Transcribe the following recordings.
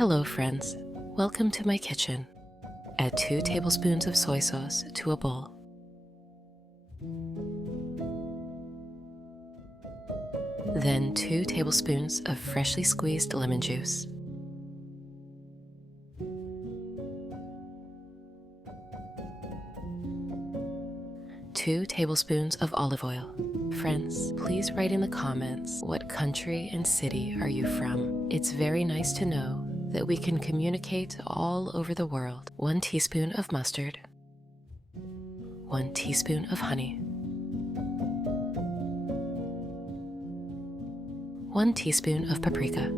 Hello friends, welcome to my kitchen. Add 2 tablespoons of soy sauce to a bowl. Then 2 tablespoons of freshly squeezed lemon juice. Two tablespoons of olive oil. Friends, please write in the comments what country and city are you from. It's very nice to know that we can communicate all over the world. 1 teaspoon of mustard, 1 teaspoon of honey, 1 teaspoon of paprika,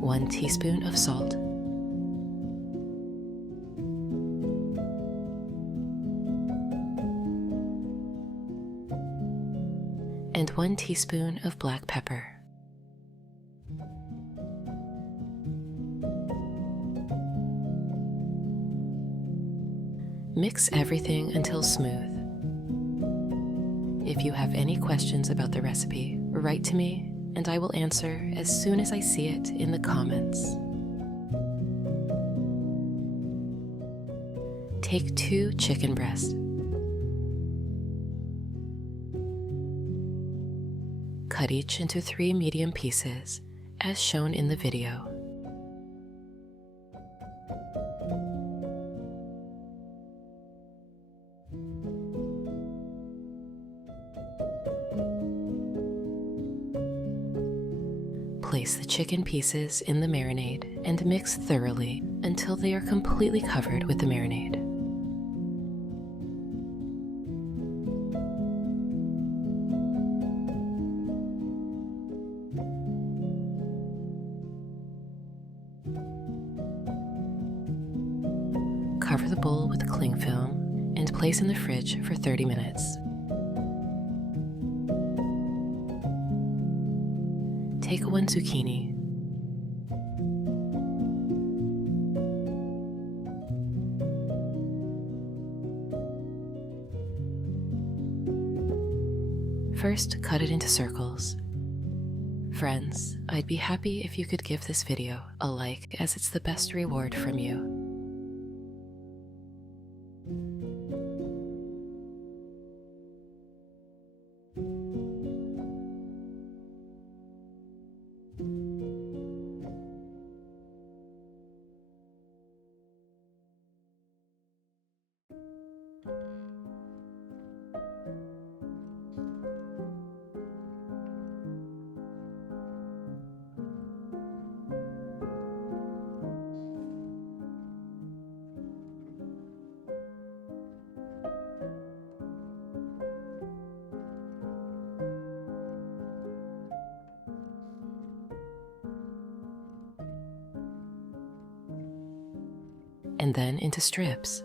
1 teaspoon of salt, and 1 teaspoon of black pepper. Mix everything until smooth. If you have any questions about the recipe, write to me and I will answer as soon as I see it in the comments. Take 2 chicken breasts. Cut each into 3 medium pieces, as shown in the video. Place the chicken pieces in the marinade and mix thoroughly until they are completely covered with the marinade. Cover the bowl with cling film and place in the fridge for 30 minutes. Take 1 zucchini, first cut it into circles. Friends, I'd be happy if you could give this video a like, as it's the best reward from you. And then into strips.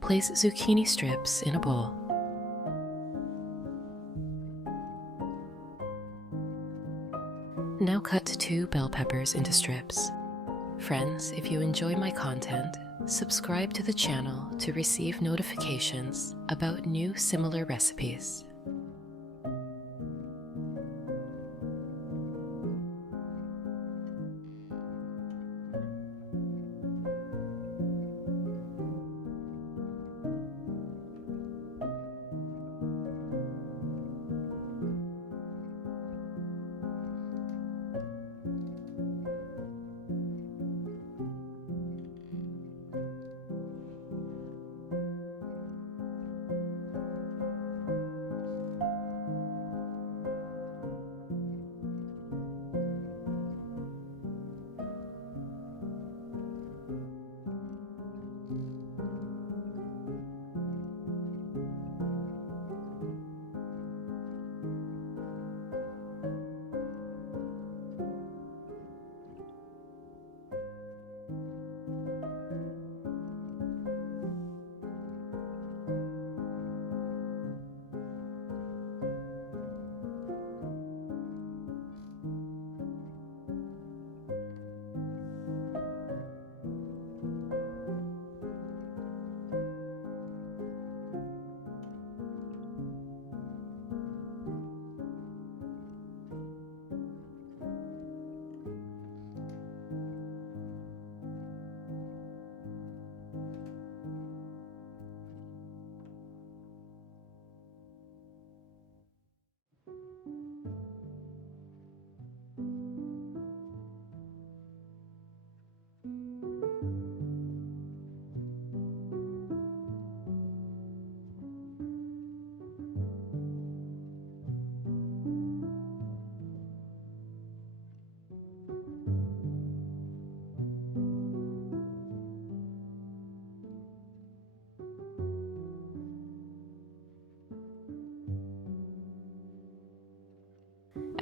Place zucchini strips in a bowl. Now cut 2 bell peppers into strips. Friends, if you enjoy my content, subscribe to the channel to receive notifications about new similar recipes.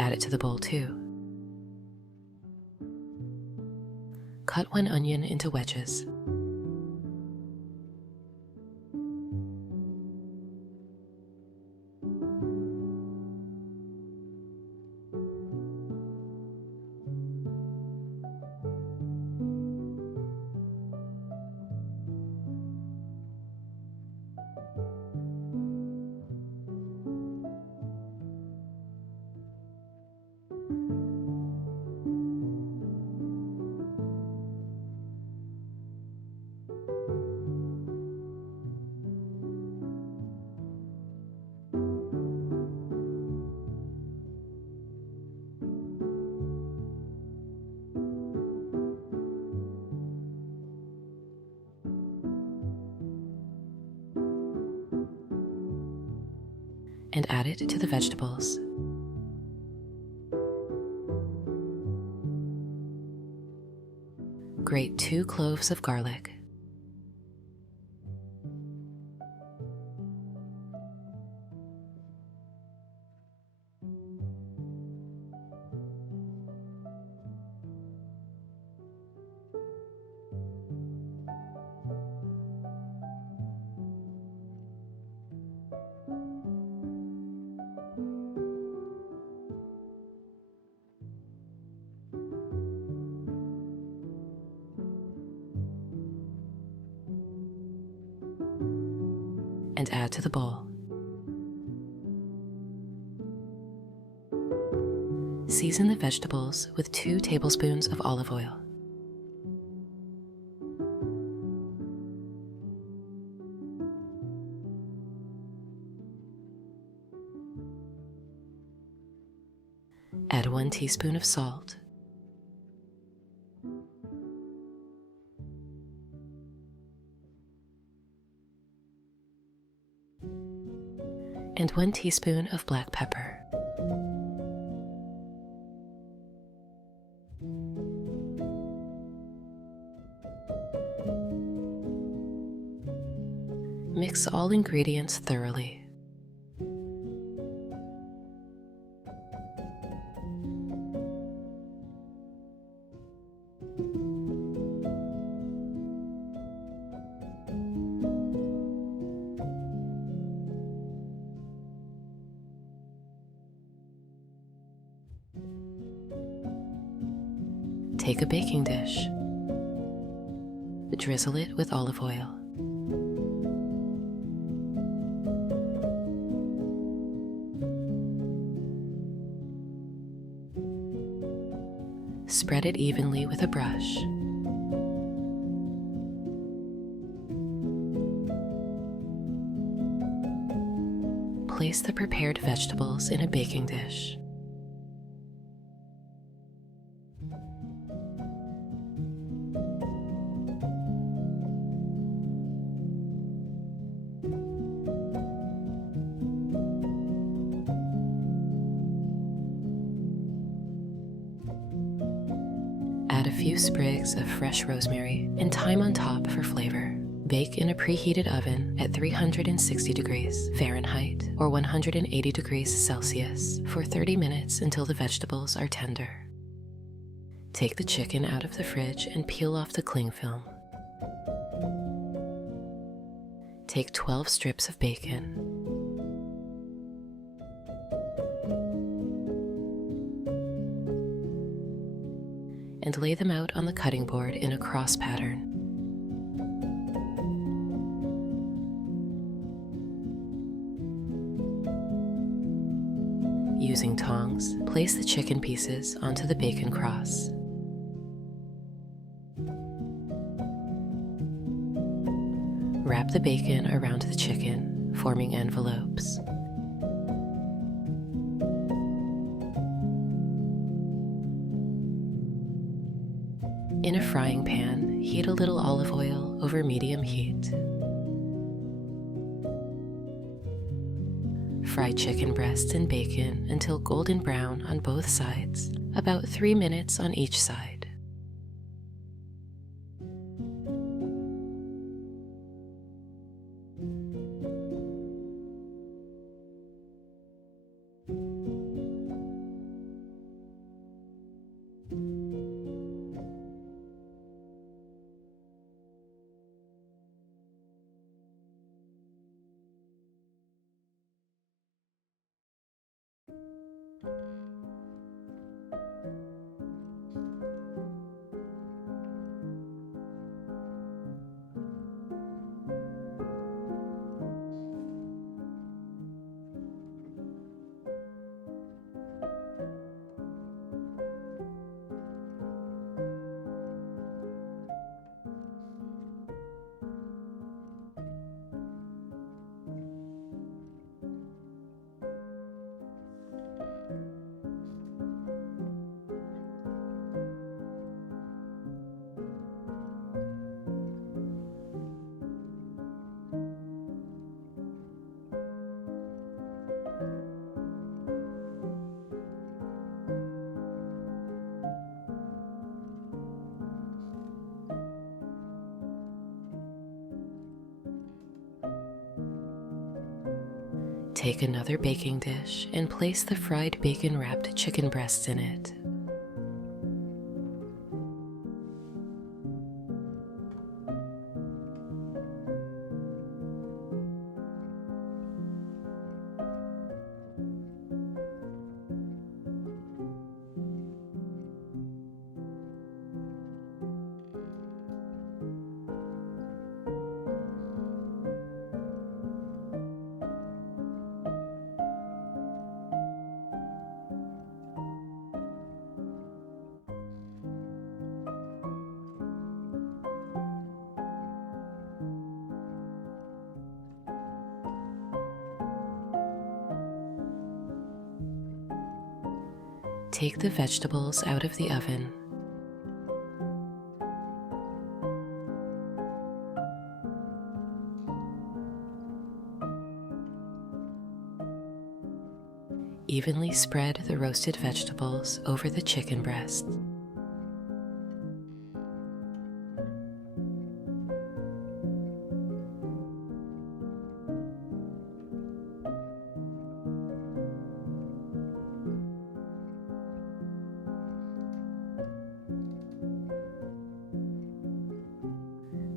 Add it to the bowl too. Cut 1 onion into wedges. And add it to the vegetables. Grate 2 cloves of garlic. And add to the bowl. Season the vegetables with 2 tablespoons of olive oil. Add 1 teaspoon of salt. And 1 teaspoon of black pepper. Mix all ingredients thoroughly. Take a baking dish. Drizzle it with olive oil. Spread it evenly with a brush. Place the prepared vegetables in a baking dish. Add a few sprigs of fresh rosemary and thyme on top for flavor. Bake in a preheated oven at 360 degrees Fahrenheit or 180 degrees Celsius for 30 minutes until the vegetables are tender. Take the chicken out of the fridge and peel off the cling film. Take 12 strips of bacon. And lay them out on the cutting board in a cross pattern. Using tongs, place the chicken pieces onto the bacon cross. Wrap the bacon around the chicken, forming envelopes. In a frying pan, heat a little olive oil over medium heat. Fry chicken breasts and bacon until golden brown on both sides, about 3 minutes on each side. Take another baking dish and place the fried bacon-wrapped chicken breasts in it. Take the vegetables out of the oven. Evenly spread the roasted vegetables over the chicken breast.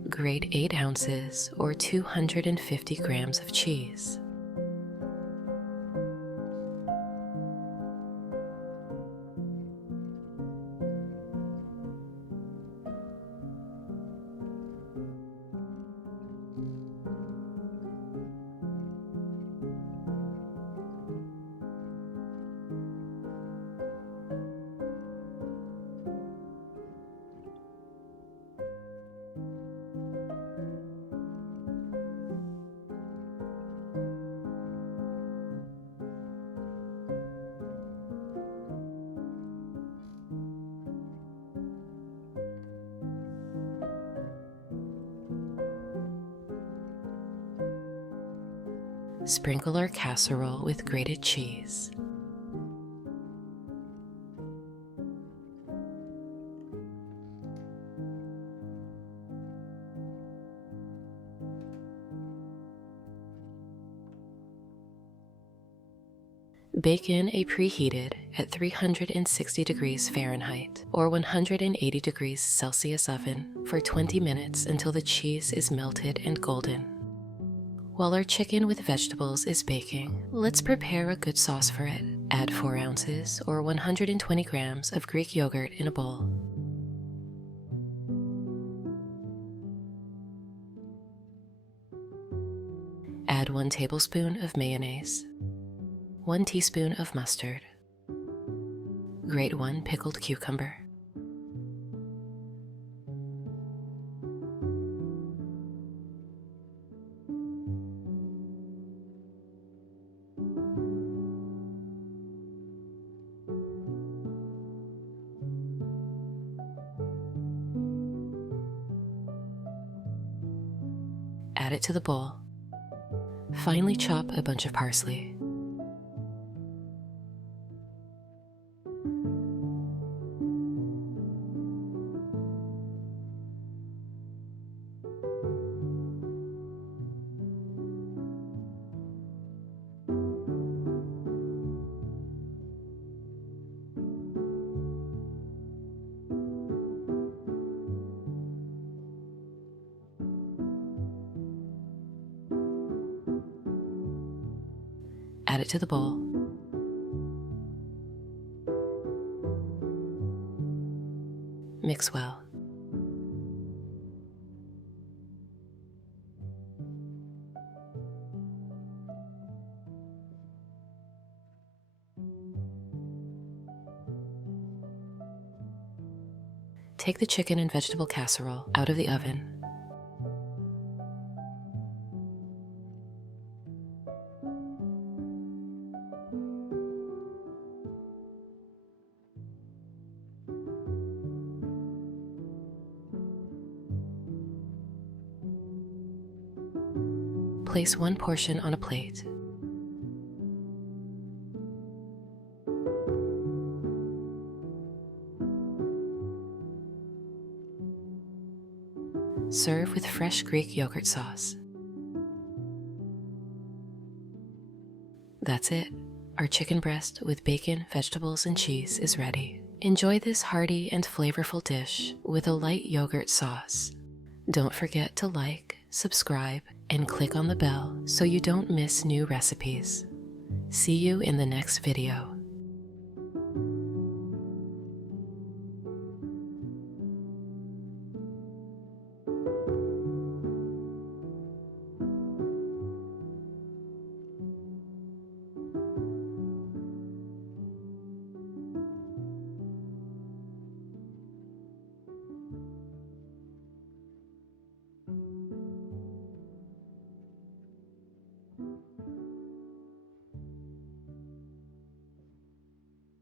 Grate 8 ounces or 250 grams of cheese. Sprinkle our casserole with grated cheese. Bake in a preheated at 360 degrees Fahrenheit or 180 degrees Celsius oven for 20 minutes until the cheese is melted and golden. While our chicken with vegetables is baking, let's prepare a good sauce for it. Add 4 ounces or 120 grams of Greek yogurt in a bowl. Add 1 tablespoon of mayonnaise, 1 teaspoon of mustard, grate 1 pickled cucumber, add it to the bowl. Finely chop a bunch of parsley. Add it to the bowl. Mix well. Take the chicken and vegetable casserole out of the oven. Place 1 portion on a plate. Serve with fresh Greek yogurt sauce. That's it. Our chicken breast with bacon, vegetables, and cheese is ready. Enjoy this hearty and flavorful dish with a light yogurt sauce. Don't forget to like, subscribe, and click on the bell so you don't miss new recipes. See you in the next video.